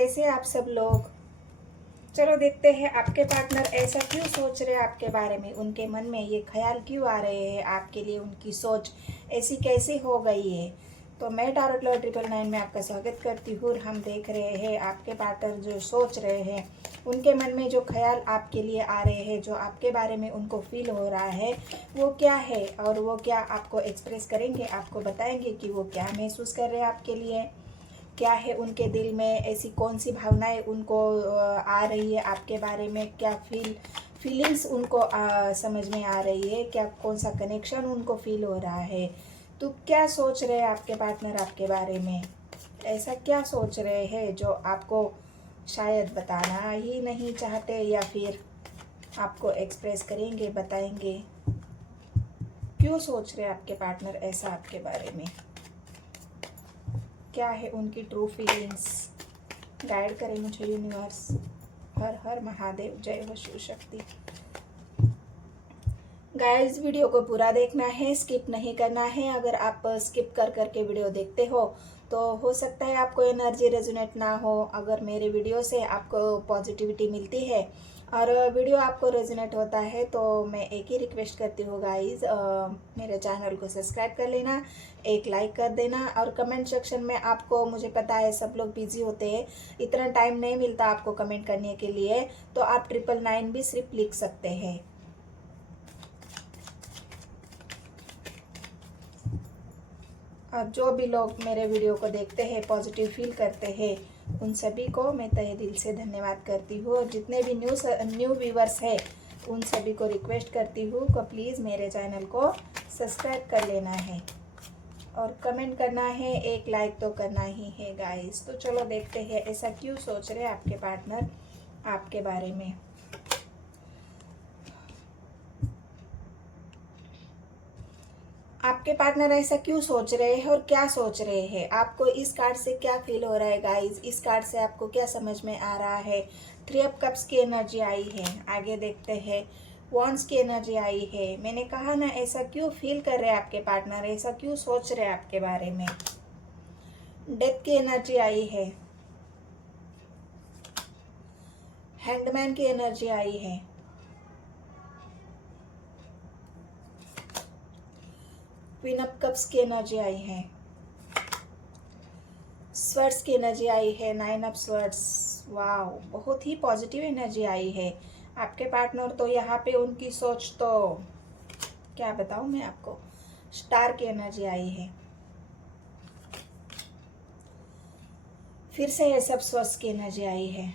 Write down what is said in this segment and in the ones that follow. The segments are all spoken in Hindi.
कैसे आप सब लोग। चलो देखते हैं आपके पार्टनर ऐसा क्यों सोच रहे हैं आपके बारे में, उनके मन में ये ख्याल क्यों आ रहे हैं आपके लिए, उनकी सोच ऐसी कैसी हो गई है। तो मैं टारोट लॉ 999 में आपका स्वागत करती हूँ और हम देख रहे हैं आपके पार्टनर जो सोच रहे हैं, उनके मन में जो ख्याल आपके लिए आ रहे हैं, जो आपके बारे में उनको फील हो रहा है वो क्या है, और वो क्या आपको एक्सप्रेस करेंगे, आपको बताएंगे कि वो क्या महसूस कर रहे हैं आपके लिए, क्या है उनके दिल में, ऐसी कौन सी भावनाएं उनको आ रही है आपके बारे में, क्या फीलिंग्स उनको समझ में आ रही है, क्या कौन सा कनेक्शन उनको फील हो रहा है। तो क्या सोच रहे हैं आपके पार्टनर आपके बारे में, ऐसा क्या सोच रहे हैं जो आपको शायद बताना ही नहीं चाहते, या फिर आपको एक्सप्रेस करेंगे, बताएंगे क्यों सोच रहे हैं आपके पार्टनर ऐसा आपके बारे में, क्या है उनकी ट्रू फीलिंग्स। गाइड करें मुझे यूनिवर्स। हर हर महादेव, जय हो शिव शक्ति। गाइस वीडियो को पूरा देखना है, स्किप नहीं करना है। अगर आप स्किप कर करके वीडियो देखते हो तो हो सकता है आपको एनर्जी रेजोनेट ना हो। अगर मेरे वीडियो से आपको पॉजिटिविटी मिलती है और वीडियो आपको रेजोनेट होता है तो मैं एक ही रिक्वेस्ट करती हूँ गाइस, मेरे चैनल को सब्सक्राइब कर लेना, एक लाइक कर देना, और कमेंट सेक्शन में आपको, मुझे पता है सब लोग बिजी होते हैं, इतना टाइम नहीं मिलता आपको कमेंट करने के लिए, तो आप 999 भी सिर्फ लिख सकते हैं। और जो भी लोग मेरे वीडियो को देखते हैं, पॉजिटिव फील करते हैं, उन सभी को मैं तहे दिल से धन्यवाद करती हूँ। और जितने भी न्यू व्यूवर्स हैं उन सभी को रिक्वेस्ट करती हूँ कि प्लीज़ मेरे चैनल को सब्सक्राइब कर लेना है और कमेंट करना है, एक लाइक तो करना ही है गाइस। तो चलो देखते हैं ऐसा क्यों सोच रहे हैं आपके पार्टनर आपके बारे में। आपके पार्टनर ऐसा क्यों सोच रहे हैं और क्या सोच रहे हैं, आपको इस कार्ड से क्या फील हो रहा है गाइस, इस कार्ड से आपको क्या समझ में आ रहा है। 3 ऑफ कप्स की एनर्जी आई है, आगे देखते हैं। वॉन्ड्स की एनर्जी आई है। मैंने कहा ना, ऐसा क्यों फील कर रहे हैं आपके पार्टनर, ऐसा क्यों सोच रहे हैं आपके बारे में। डेथ की एनर्जी आई है। हैंगमैन की एनर्जी आई है। क्वीन ऑफ कप्स की एनर्जी आई है। स्वर्ड्स की एनर्जी आई है। 9 ऑफ स्वर्ड्स। वाओ, बहुत ही पॉजिटिव एनर्जी आई है। आपके पार्टनर तो यहाँ पे उनकी सोच तो क्या बताऊँ मैं आपको। स्टार की एनर्जी आई है। फिर से ये सब स्वर्ड्स की एनर्जी आई है।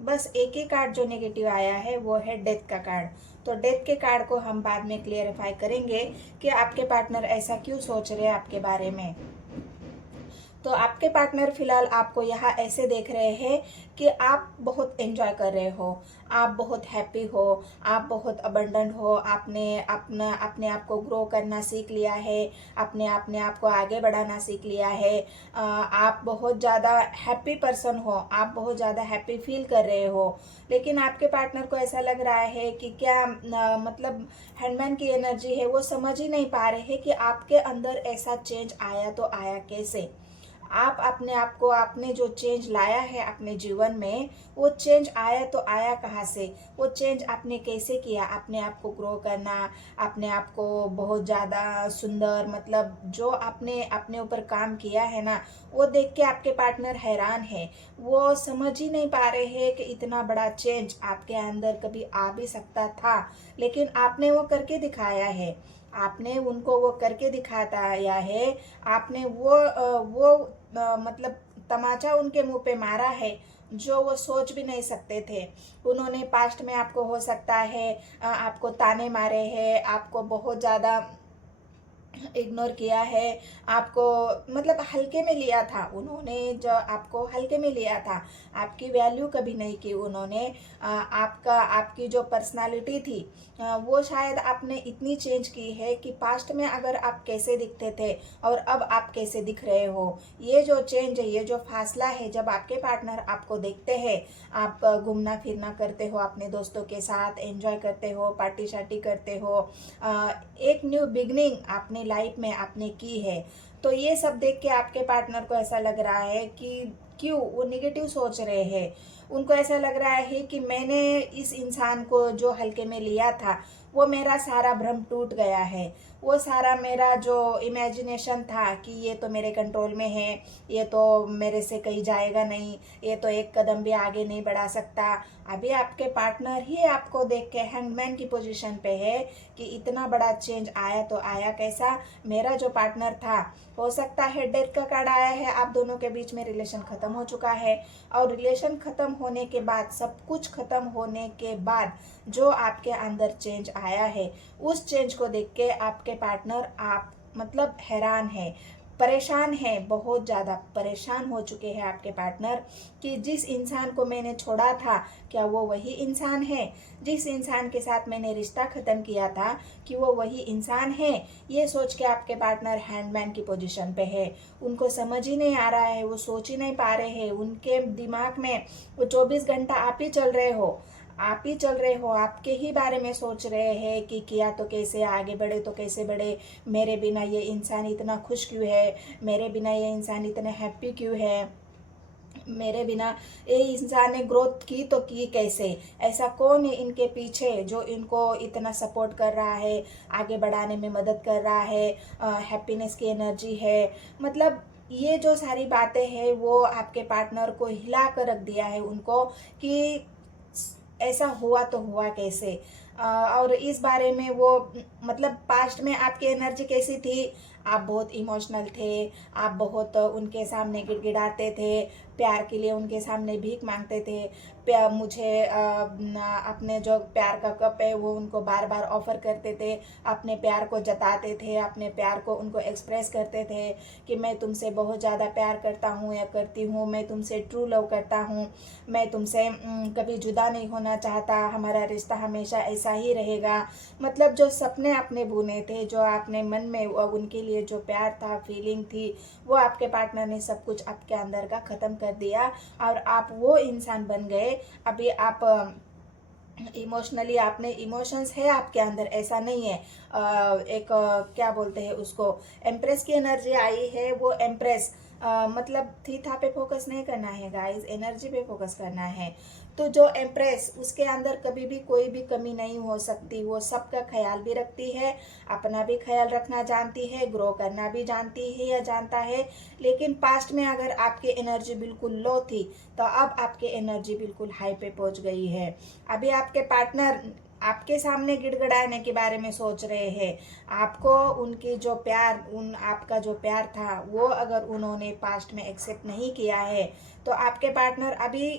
बस एक ही कार्ड जो नेगेटिव आया है वो है डेथ का कार्ड। तो डेथ के कार्ड को हम बाद में क्लियरिफाई करेंगे कि आपके पार्टनर ऐसा क्यों सोच रहे हैं आपके बारे में। तो आपके पार्टनर फिलहाल आपको यहाँ ऐसे देख रहे हैं कि आप बहुत एंजॉय कर रहे हो, आप बहुत हैप्पी हो, आप बहुत अबंडेंट हो, आपने अपने आप को ग्रो करना सीख लिया है, अपने आप को आगे बढ़ाना सीख लिया है। आप बहुत ज़्यादा हैप्पी पर्सन हो, आप बहुत ज़्यादा हैप्पी फील कर रहे हो। लेकिन आपके पार्टनर को ऐसा लग रहा है कि क्या मतलब हैंडमैन की एनर्जी है, वो समझ ही नहीं पा रहे हैं कि आपके अंदर ऐसा चेंज आया तो आया कैसे। आप अपने आप को, आपने जो चेंज लाया है अपने जीवन में, वो चेंज आया तो आया कहाँ से, वो चेंज आपने कैसे किया। अपने आप को ग्रो करना, अपने आप को बहुत ज़्यादा सुंदर, मतलब जो आपने अपने ऊपर काम किया है ना, वो देख के आपके पार्टनर हैरान है। वो समझ ही नहीं पा रहे हैं कि इतना बड़ा चेंज आपके अंदर कभी आ भी सकता था, लेकिन आपने वो करके दिखाया है। आपने उनको वो करके दिखाया है। आपने मतलब तमाचा उनके मुंह पे मारा है जो वो सोच भी नहीं सकते थे। उन्होंने पास्ट में आपको, हो सकता है आपको ताने मारे हैं, आपको बहुत ज़्यादा इग्नोर किया है, आपको मतलब हल्के में लिया था उन्होंने, जो आपको हल्के में लिया था, आपकी वैल्यू कभी नहीं की उन्होंने। आपकी जो पर्सनालिटी थी वो शायद आपने इतनी चेंज की है कि पास्ट में अगर आप कैसे दिखते थे और अब आप कैसे दिख रहे हो, ये जो चेंज है, ये जो फासला है, जब आपके पार्टनर आपको देखते हैं, आप घूमना फिरना करते हो, अपने दोस्तों के साथ एंजॉय करते हो, पार्टी शार्टी करते हो, एक न्यू बिगनिंग अपनी लाइफ में आपने की है, तो ये सब देख के आपके पार्टनर को ऐसा लग रहा है कि क्यों वो नेगेटिव सोच रहे हैं? उनको ऐसा लग रहा है कि मैंने इस इंसान को जो हल्के में लिया था, वो मेरा सारा भ्रम टूट गया है। वो सारा मेरा जो इमेजिनेशन था कि ये तो मेरे कंट्रोल में है, ये तो मेरे से कहीं जाएगा नहीं, ये तो एक कदम भी आगे नहीं बढ़ा सकता। अभी आपके पार्टनर ही आपको देख के हैंगमैन की पोजीशन पे है कि इतना बड़ा चेंज आया तो आया कैसा? मेरा जो पार्टनर था, हो सकता है डेथ का कार्ड आया है, आप दोनों के बीच में रिलेशन खत्म हो चुका है, और रिलेशन खत्म होने के बाद, सब कुछ खत्म होने के बाद जो आपके अंदर चेंज आया है, उस चेंज को देख के आपके पार्टनर आप मतलब हैरान है, परेशान है, बहुत ज़्यादा परेशान हो चुके हैं आपके पार्टनर कि जिस इंसान को मैंने छोड़ा था, क्या वो वही इंसान है? जिस इंसान के साथ मैंने रिश्ता ख़त्म किया था, कि वो वही इंसान है? ये सोच के आपके पार्टनर हैंडमैन की पोजीशन पे है। उनको समझ ही नहीं आ रहा है, वो सोच ही नहीं पा रहे हैं। उनके दिमाग में वो 24 घंटा आप ही चल रहे हो, आप ही चल रहे हो, आपके ही बारे में सोच रहे हैं कि किया तो कैसे, आगे बढ़े तो कैसे बढ़े, मेरे बिना ये इंसान इतना खुश क्यों है, मेरे बिना ये इंसान इतने हैप्पी क्यों है, मेरे बिना ये इंसान ने ग्रोथ की तो की कैसे? ऐसा कौन है इनके पीछे जो इनको इतना सपोर्ट कर रहा है, आगे बढ़ाने में मदद कर रहा है, हैप्पीनेस की एनर्जी है? मतलब ये जो सारी बातें हैं वो आपके पार्टनर को हिला कर रख दिया है उनको कि ऐसा हुआ तो हुआ कैसे? और इस बारे में वो मतलब पास्ट में आपकी एनर्जी कैसी थी? आप बहुत इमोशनल थे, आप बहुत उनके सामने गिड़गिड़ाते थे, प्यार के लिए उनके सामने भीख मांगते थे, प्यार मुझे अपने जो प्यार का कप है वो उनको बार बार ऑफर करते थे, अपने प्यार को जताते थे, अपने प्यार को उनको एक्सप्रेस करते थे कि मैं तुमसे बहुत ज़्यादा प्यार करता हूँ या करती हूँ, मैं तुमसे ट्रू लव करता हूँ, मैं तुमसे कभी जुदा नहीं होना चाहता, हमारा रिश्ता हमेशा ऐसा ही रहेगा। मतलब जो सपने आपने बुने थे, जो आपने मन में उनके लिए जो प्यार था, फीलिंग थी, वो आपके पार्टनर ने सब कुछ आपके अंदर का ख़त्म कर दिया और आप वो इंसान बन गए। अभी आप इमोशनली, आपने इमोशंस है आपके अंदर, ऐसा नहीं है। एक क्या बोलते हैं उसको, एम्प्रेस की एनर्जी आई है। वो एम्प्रेस मतलब थीथा पे फोकस नहीं करना है गाइस, एनर्जी पे फोकस करना है। तो जो एम्प्रेस, उसके अंदर कभी भी कोई भी कमी नहीं हो सकती। वो सबका ख्याल भी रखती है, अपना भी ख्याल रखना जानती है, ग्रो करना भी जानती है या जानता है। लेकिन पास्ट में अगर आपकी एनर्जी बिल्कुल लो थी, तो अब आपकी एनर्जी बिल्कुल हाई पे पहुंच गई है। अभी आपके पार्टनर आपके सामने गिड़गिड़ाने के बारे में सोच रहे हैं। आपको उनकी जो प्यार, आपका जो प्यार था, वो अगर उन्होंने पास्ट में एक्सेप्ट नहीं किया है, तो आपके पार्टनर अभी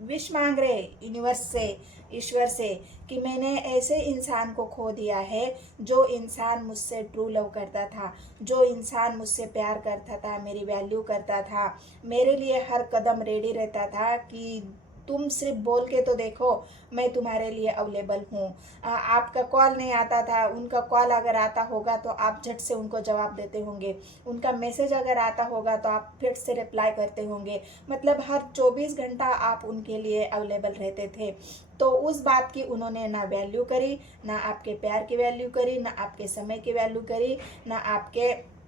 विश मांग रहे यूनिवर्स से, ईश्वर से, कि मैंने ऐसे इंसान को खो दिया है जो इंसान मुझसे ट्रू लव करता था, जो इंसान मुझसे प्यार करता था, मेरी वैल्यू करता था, मेरे लिए हर कदम रेडी रहता था कि तुम सिर्फ बोल के तो देखो, मैं तुम्हारे लिए अवेलेबल हूँ। आपका कॉल नहीं आता था, उनका कॉल अगर आता होगा तो आप झट से उनको जवाब देते होंगे, उनका मैसेज अगर आता होगा तो आप फिर से रिप्लाई करते होंगे। मतलब हर 24 घंटा आप उनके लिए अवेलेबल रहते थे। तो उस बात की उन्होंने ना वैल्यू करी, ना आपके प्यार की वैल्यू करी, ना आपके समय की वैल्यू करी, ना आपके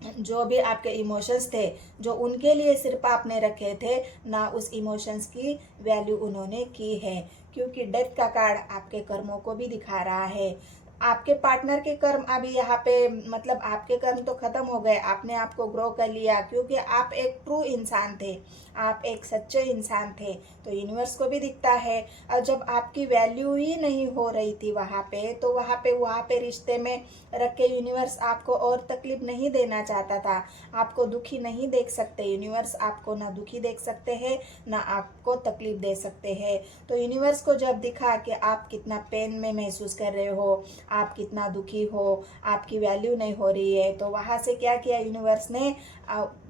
जो भी आपके इमोशंस थे जो उनके लिए सिर्फ आपने रखे थे, ना उस इमोशंस की वैल्यू उन्होंने की है। क्योंकि डेथ का कार्ड आपके कर्मों को भी दिखा रहा है। आपके पार्टनर के कर्म अभी यहाँ पे, मतलब आपके कर्म तो खत्म हो गए, आपने आपको ग्रो कर लिया क्योंकि आप एक ट्रू इंसान थे, आप एक सच्चे इंसान थे। तो यूनिवर्स को भी दिखता है। और जब आपकी वैल्यू ही नहीं हो रही थी वहाँ पे, तो वहाँ पे रिश्ते में रख के यूनिवर्स आपको और तकलीफ नहीं देना चाहता था, आपको दुखी नहीं देख सकते। यूनिवर्स आपको ना दुखी देख सकते हैं, ना आपको तकलीफ दे सकते हैं। तो यूनिवर्स को जब दिखा कि आप कितना पेन में महसूस कर रहे हो, आप कितना दुखी हो, आपकी वैल्यू नहीं हो रही है, तो वहाँ से क्या किया यूनिवर्स ने,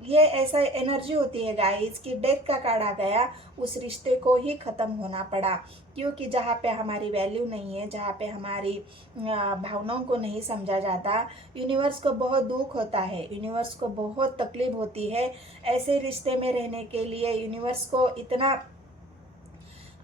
ये ऐसा एनर्जी होती है गाइस कि डेथ का कार्ड आ गया, उस रिश्ते को ही ख़त्म होना पड़ा। क्योंकि जहाँ पे हमारी वैल्यू नहीं है, जहाँ पे हमारी भावनाओं को नहीं समझा जाता, यूनिवर्स को बहुत दुख होता है, यूनिवर्स को बहुत तकलीफ होती है। ऐसे रिश्ते में रहने के लिए यूनिवर्स को इतना,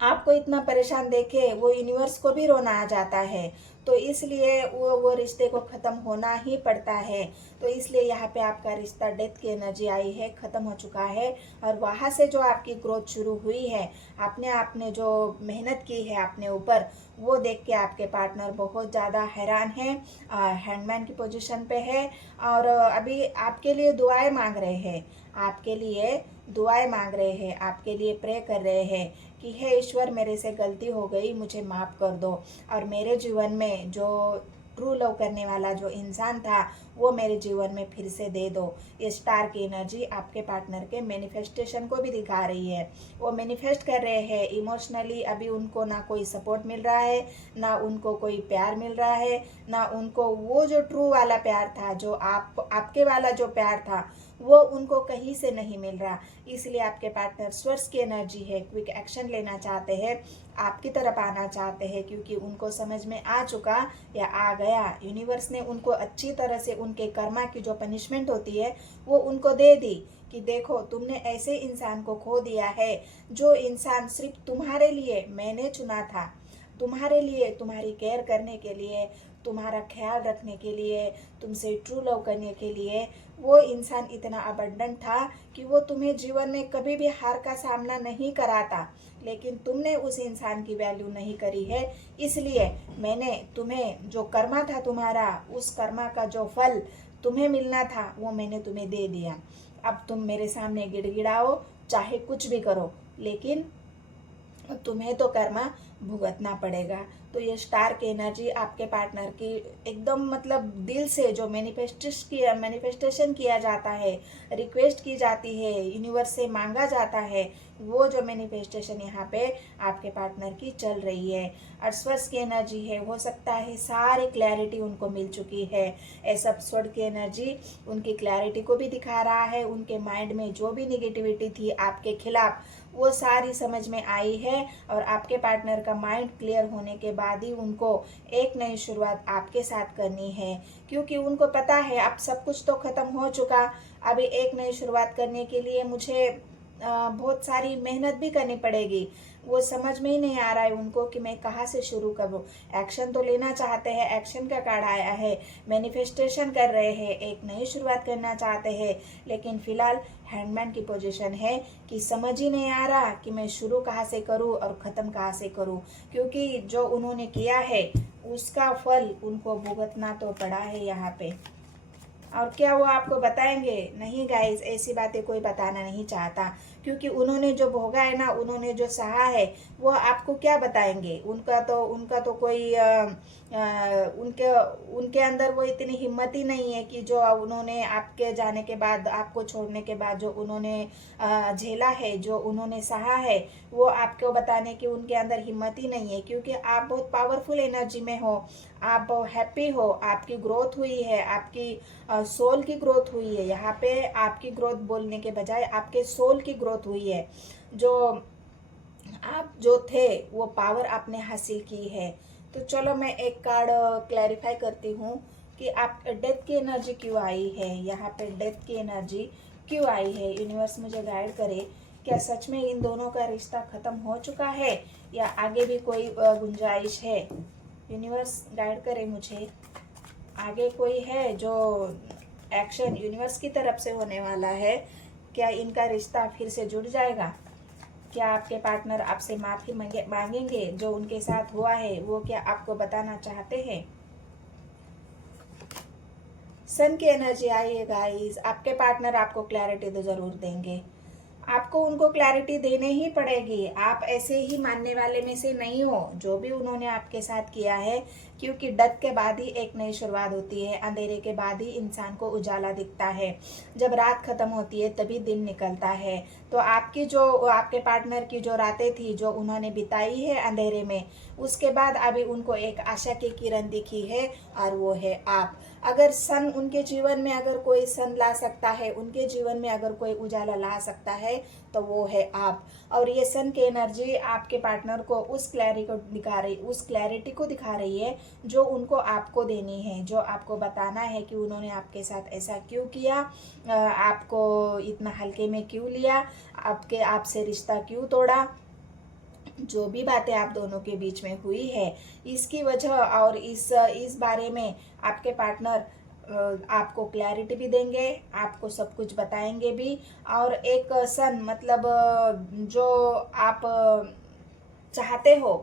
आपको इतना परेशान देखे वो यूनिवर्स को भी रोना आ जाता है। तो इसलिए वो रिश्ते को ख़त्म होना ही पड़ता है। तो इसलिए यहाँ पे आपका रिश्ता डेथ की एनर्जी आई है, ख़त्म हो चुका है। और वहाँ से जो आपकी ग्रोथ शुरू हुई है, आपने जो मेहनत की है अपने ऊपर, वो देख के आपके पार्टनर बहुत ज़्यादा हैरान है, हैंडमैन की पोजीशन पे है। और अभी आपके लिए दुआएं मांग रहे हैं, आपके लिए दुआएं मांग रहे हैं, आपके लिए प्रे कर रहे हैं कि हे ईश्वर, मेरे से गलती हो गई, मुझे माफ़ कर दो, और मेरे जीवन में जो ट्रू लव करने वाला जो इंसान था वो मेरे जीवन में फिर से दे दो। ये स्टार की एनर्जी आपके पार्टनर के मैनिफेस्टेशन को भी दिखा रही है। वो मैनिफेस्ट कर रहे हैं इमोशनली, अभी उनको ना कोई सपोर्ट मिल रहा है, ना उनको कोई प्यार मिल रहा है, ना उनको वो जो ट्रू वाला प्यार था, जो आपके वाला जो प्यार था, वो उनको कहीं से नहीं मिल रहा। इसलिए आपके पार्टनर स्वर्स की एनर्जी है, क्विक एक्शन लेना चाहते हैं, आपकी तरफ आना चाहते हैं, क्योंकि उनको समझ में आ चुका या आ गया, यूनिवर्स ने उनको अच्छी तरह से उनके कर्मा की जो पनिशमेंट होती है वो उनको दे दी कि देखो, तुमने ऐसे इंसान को खो दिया है जो इंसान सिर्फ तुम्हारे लिए मैंने चुना था, तुम्हारे लिए, तुम्हारी केयर करने के लिए, तुम्हारा ख्याल रखने के लिए, तुमसे ट्रू लव करने के लिए। वो इंसान इतना अबंडेंट था कि वो तुम्हें जीवन में कभी भी हार का सामना नहीं कराता, लेकिन तुमने उस इंसान की वैल्यू नहीं करी है। इसलिए मैंने तुम्हें जो कर्मा था तुम्हारा, उस कर्मा का जो फल तुम्हें मिलना था वो मैंने तुम्हें दे दिया। अब तुम मेरे सामने गिड़गिड़ाओ, चाहे कुछ भी करो, लेकिन तुम्हें तो कर्मा भुगतना पड़ेगा। तो ये स्टार की एनर्जी आपके पार्टनर की एकदम मतलब दिल से जो मैनिफेस्टेशन किया जाता है, रिक्वेस्ट की जाती है, यूनिवर्स से मांगा जाता है, वो जो मैनिफेस्टेशन यहाँ पे आपके पार्टनर की चल रही है। और स्वर्स की एनर्जी है, हो सकता है सारी क्लैरिटी उनको मिल चुकी है। ऐसा स्वर्ग की एनर्जी उनकी क्लैरिटी को भी दिखा रहा है, उनके माइंड में जो भी निगेटिविटी थी आपके खिलाफ वो सारी समझ में आई है। और आपके पार्टनर का माइंड क्लियर होने के बाद ही उनको एक नई शुरुआत आपके साथ करनी है, क्योंकि उनको पता है अब सब कुछ तो ख़त्म हो चुका, अभी एक नई शुरुआत करने के लिए मुझे बहुत सारी मेहनत भी करनी पड़ेगी। वो समझ में ही नहीं आ रहा है उनको कि मैं कहाँ से शुरू करूँ। एक्शन तो लेना चाहते हैं, एक्शन का कार्ड आया है, मैनिफेस्टेशन कर रहे हैं, एक नई शुरुआत करना चाहते हैं, लेकिन फिलहाल हैंडमैन की पोजीशन है कि समझ ही नहीं आ रहा कि मैं शुरू कहाँ से करूँ और ख़त्म कहाँ से करूँ, क्योंकि जो उन्होंने किया है उसका फल उनको भुगतना तो पड़ा है यहाँ पे। और क्या वो आपको बताएंगे? नहीं गाइस, ऐसी बातें कोई बताना नहीं चाहता, क्योंकि उन्होंने जो भोगा है ना, उन्होंने जो सहा है, वो आपको क्या बताएंगे। उनका तो कोई उनके उनके अंदर वो इतनी हिम्मत ही नहीं है कि जो उन्होंने आपके जाने के बाद, आपको छोड़ने के बाद जो उन्होंने झेला है, जो उन्होंने सहा है, वो आपको बताने की उनके अंदर हिम्मत ही नहीं है, क्योंकि आप बहुत पावरफुल एनर्जी में हो, आप हैप्पी हो, आपकी ग्रोथ हुई है, आपकी सोल की ग्रोथ हुई है। यहाँ पे आपकी ग्रोथ बोलने के बजाय आपके सोल की ग्रोथ हुई है। जो आप जो थे वो पावर आपने हासिल की है। तो चलो मैं एक कार्ड क्लैरिफाई करती हूँ कि आप डेथ की एनर्जी क्यों आई है, यहाँ पे डेथ की एनर्जी क्यों आई है। यूनिवर्स मुझे गाइड करे, क्या सच में इन दोनों का रिश्ता खत्म हो चुका है या आगे भी कोई गुंजाइश है। यूनिवर्स गाइड करे मुझे, आगे कोई है जो एक्शन यूनिवर्स की तरफ से होने वाला है। क्या इनका रिश्ता फिर से जुड़ जाएगा? क्या आपके पार्टनर आपसे माफ़ी मांगेंगे? जो उनके साथ हुआ है वो क्या आपको बताना चाहते हैं? सन की एनर्जी आई है गाइस, आपके पार्टनर आपको क्लैरिटी तो ज़रूर देंगे, आपको उनको क्लैरिटी देने ही पड़ेगी। आप ऐसे ही मानने वाले में से नहीं हो जो भी उन्होंने आपके साथ किया है, क्योंकि डेथ के बाद ही एक नई शुरुआत होती है, अंधेरे के बाद ही इंसान को उजाला दिखता है, जब रात खत्म होती है तभी दिन निकलता है। तो आपके पार्टनर की जो रातें थी जो उन्होंने बिताई है अंधेरे में, उसके बाद अभी उनको एक आशा की किरण दिखी है, और वो है आप। अगर सन उनके जीवन में, अगर कोई सन ला सकता है, उनके जीवन में अगर कोई उजाला ला सकता है तो वो है आप। और ये सन की एनर्जी आपके पार्टनर को उस क्लैरिटी को दिखा रही है जो उनको आपको देनी है, जो आपको बताना है कि उन्होंने आपके साथ ऐसा क्यों किया, आपको इतना हल्के में क्यों लिया, आपसे रिश्ता क्यों तोड़ा। जो भी बातें आप दोनों के बीच में हुई है, इसकी वजह और इस बारे में आपके पार्टनर आपको क्लैरिटी भी देंगे, आपको सब कुछ बताएंगे भी। और एक सन मतलब जो आप चाहते हो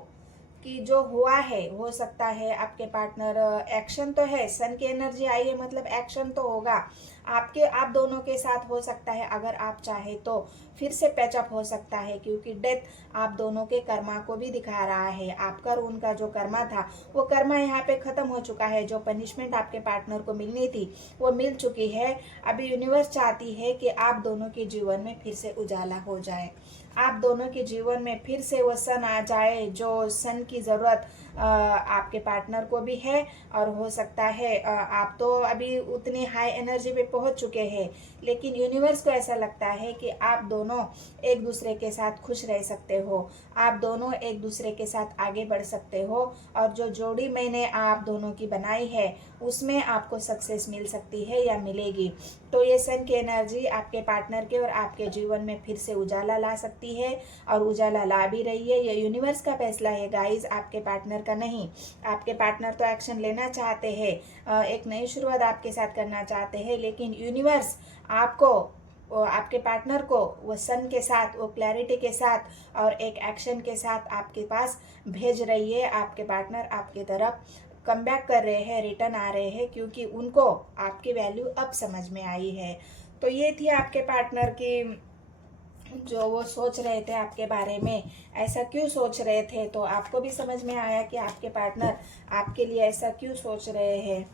कि जो हुआ है, हो सकता है आपके पार्टनर एक्शन तो है, सन की एनर्जी आई है मतलब एक्शन तो होगा आप दोनों के साथ हो सकता है। अगर आप चाहे तो फिर से पैचअप हो सकता है, क्योंकि डेथ आप दोनों के कर्मा को भी दिखा रहा है। आपका और उनका जो कर्मा था वो कर्मा यहाँ पे खत्म हो चुका है। जो पनिशमेंट आपके पार्टनर को मिलनी थी वो मिल चुकी है। अभी यूनिवर्स चाहती है कि आप दोनों के जीवन में फिर से उजाला हो जाए, आप दोनों के जीवन में फिर से वो सन आ जाए जो सन की ज़रूरत आपके पार्टनर को भी है। और हो सकता है आप तो अभी उतनी हाई एनर्जी पे पहुंच चुके हैं, लेकिन यूनिवर्स को ऐसा लगता है कि आप दोनों एक दूसरे के साथ खुश रह सकते हो, आप दोनों एक दूसरे के साथ आगे बढ़ सकते हो। और जो जोड़ी मैंने आप दोनों की बनाई है उसमें आपको सक्सेस मिल सकती है या मिलेगी। तो ये सन की एनर्जी आपके पार्टनर के और आपके जीवन में फिर से उजाला ला सकती है, और उजाला ला भी रही है। ये यूनिवर्स का फैसला है गाइस, आपके पार्टनर का नहीं। आपके पार्टनर तो एक्शन लेना चाहते हैं, एक नई शुरुआत आपके साथ करना चाहते हैं, लेकिन यूनिवर्स आपको आपके पार्टनर को वो सन के साथ, वो क्लैरिटी के साथ और एक एक्शन के साथ आपके पास भेज रही है। आपके पार्टनर आपकी तरफ कम बैक कर रहे हैं, रिटर्न आ रहे हैं, क्योंकि उनको आपकी वैल्यू अब समझ में आई है। तो ये थी आपके पार्टनर की जो वो सोच रहे थे आपके बारे में, ऐसा क्यों सोच रहे थे। तो आपको भी समझ में आया कि आपके पार्टनर आपके लिए ऐसा क्यों सोच रहे हैं।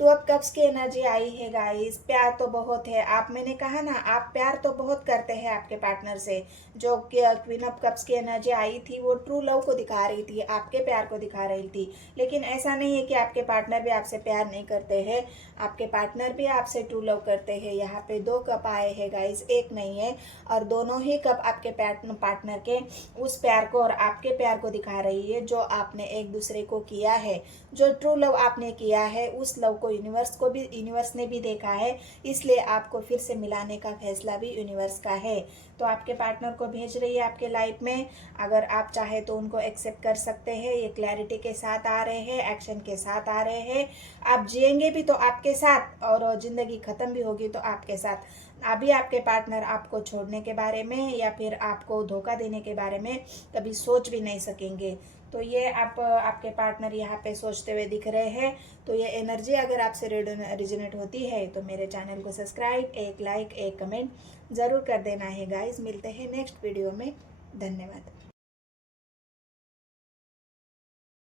टू ऑफ कप्स की एनर्जी आई है गाइस। प्यार तो बहुत है, आप मैंने कहा ना, आप प्यार तो बहुत करते हैं आपके पार्टनर से। जो क्वीन ऑफ कप्स की एनर्जी आई थी वो ट्रू लव को दिखा रही थी, आपके प्यार को दिखा रही थी। लेकिन ऐसा नहीं है कि आपके पार्टनर भी आपसे प्यार नहीं करते हैं, आपके पार्टनर भी आपसे ट्रू लव करते हैं। यहाँ पे 2 कप आए हैं गाइस, एक नहीं है। और दोनों ही कप आपके पार्टनर के उस प्यार को और आपके प्यार को दिखा रही है जो आपने एक दूसरे को किया है। जो ट्रू लव आपने किया है उस लव को यूनिवर्स ने भी देखा है, इसलिए आपको फिर से मिलाने का फैसला भी यूनिवर्स का है। तो आपके पार्टनर को भेज रही है आपके लाइफ में। अगर आप चाहे तो उनको एक्सेप्ट कर सकते हैं। ये क्लैरिटी के साथ आ रहे हैं, एक्शन के साथ आ रहे हैं। आप जिएंगे भी तो आपके साथ, और जिंदगी खत्म भी होगी तो आपके साथ। अभी आपके पार्टनर आपको छोड़ने के बारे में या फिर आपको धोखा देने के बारे में कभी सोच भी नहीं सकेंगे। तो ये आपके पार्टनर यहाँ पे सोचते हुए दिख रहे हैं। तो ये एनर्जी अगर आपसे रिजोनेट होती है तो मेरे चैनल को सब्सक्राइब, एक लाइक, एक कमेंट ज़रूर कर देना है गाइस। मिलते हैं नेक्स्ट वीडियो में। धन्यवाद।